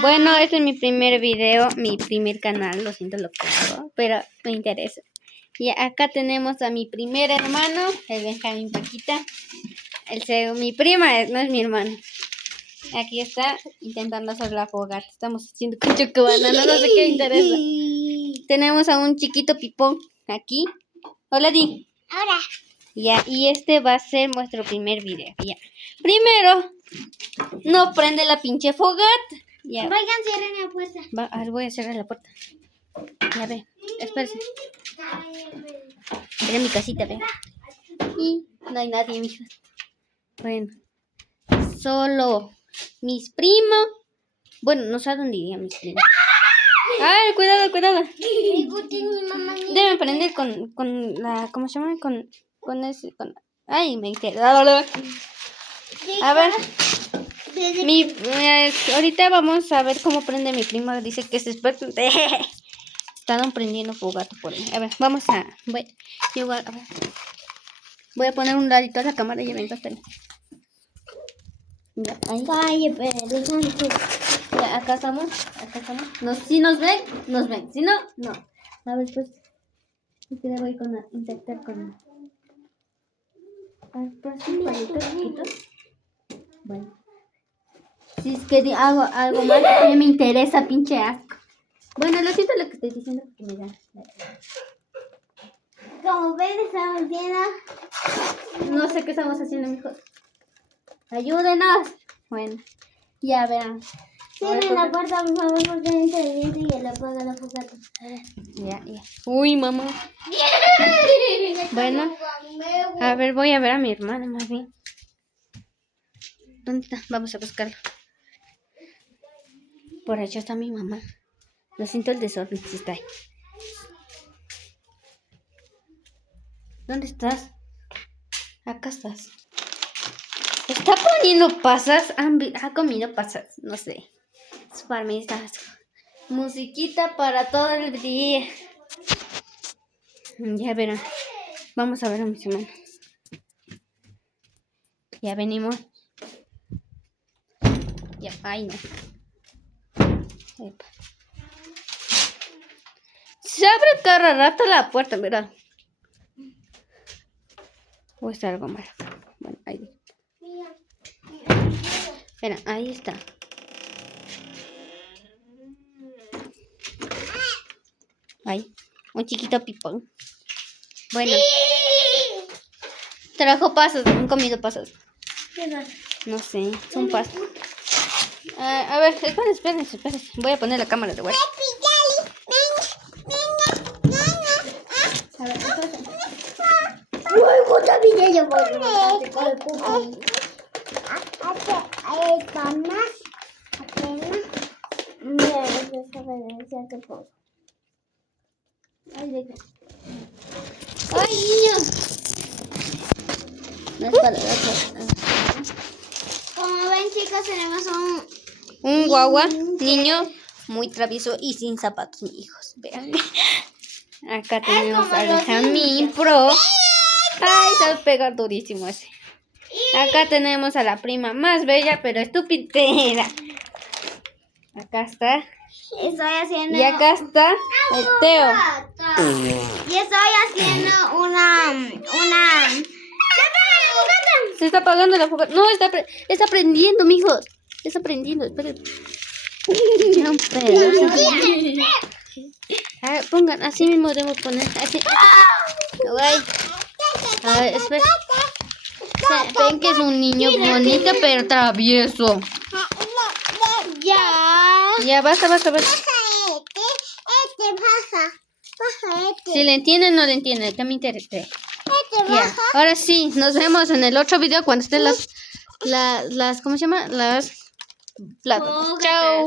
Bueno, este es mi primer video, mi primer canal, lo siento lo que hago, pero me interesa. Y acá tenemos a mi primer hermano, el Benjamín Paquita. Mi prima no es mi hermano. Aquí está intentando hacer la fogata. Estamos haciendo con chocobanana, no sé qué me interesa. Tenemos a un chiquito pipón aquí. Hola, Di. Ahora. Ya, y este va a ser nuestro primer video. Ya. Primero, no prende la pinche fogata. Ya. Vayan, cierren la puerta. A ver, voy a cerrar la puerta. Ya ve, espérense. Era mi casita, ve. Y no hay nadie, mija. Bueno, solo mis primos. Bueno, no sé a dónde irían mis primos. ¡Ay, cuidado, cuidado! Deben prender con la... ¿Cómo se llama? Con ese... ¡Ay, me enteré! A ver. Ahorita vamos a ver cómo prende mi prima. Dice que es experto. Están prendiendo fogata por ahí. A ver, vamos a... Voy a poner un ladito a la cámara y ven hasta ahí. Ya, ahí. Ya, acá estamos. Si nos ven, nos ven. Si no, no. A ver, pues. Aquí le voy a intentar con... A ver, pues un palito chiquito. Bueno. Si es que hago algo mal, a mí me interesa, pinche asco. Bueno, lo siento lo que estoy diciendo porque me da... Como ven, estamos haciendo. No sé qué estamos haciendo, mijos. Ayúdenos. Bueno, ya verán. Cierren la puerta, por favor, porque entra el viento y él apaga la fogata. Ya. Uy, mamá. Bueno, a ver, voy a ver a mi hermana más bien. ¿Dónde está? Vamos a buscarlo. Por allá está mi mamá. Lo siento el desorden, si está ahí. ¿Dónde estás? Acá estás. ¿Está poniendo pasas? ¿Ha comido pasas? No sé. Es para mí está musiquita para todo el día. Ya verán. Vamos a ver a mis hermanos. Ya venimos. Ya, ay no. Epa. Se abre cada rato la puerta, ¿verdad? O está algo mal. Bueno, ahí. Espera, ahí está. Ahí. Un chiquito pipón. Bueno. Trajo pasas. Han comido pasas. No sé, son pasas. A ver, espérense. Voy a poner la cámara de vuelta. A ver, espérense. ¡Ay, niño! No es para Como ven, chicos, tenemos un guagua, niño muy travieso y sin zapatos, mis hijos. Vean. Acá tenemos al Benjamín Pro. Ay, se va a pegar durísimo ese. Acá tenemos a la prima más bella, pero estúpida. Acá está. Estoy haciendo. Y acá está el Teo. Y estoy haciendo una. Se está apagando la fogata. No, está prendiendo, mijos. Está prendiendo, esperen. No, a ver, pongan, así mismo debemos poner. Así. A ver, espera. Ven que es un niño bonito, pero travieso. Ya, basta. Si le entienden, no le entienden. Que me interesa. Ya, ahora sí, nos vemos en el otro video cuando estén las ¿cómo se llama? Las platos. Chao.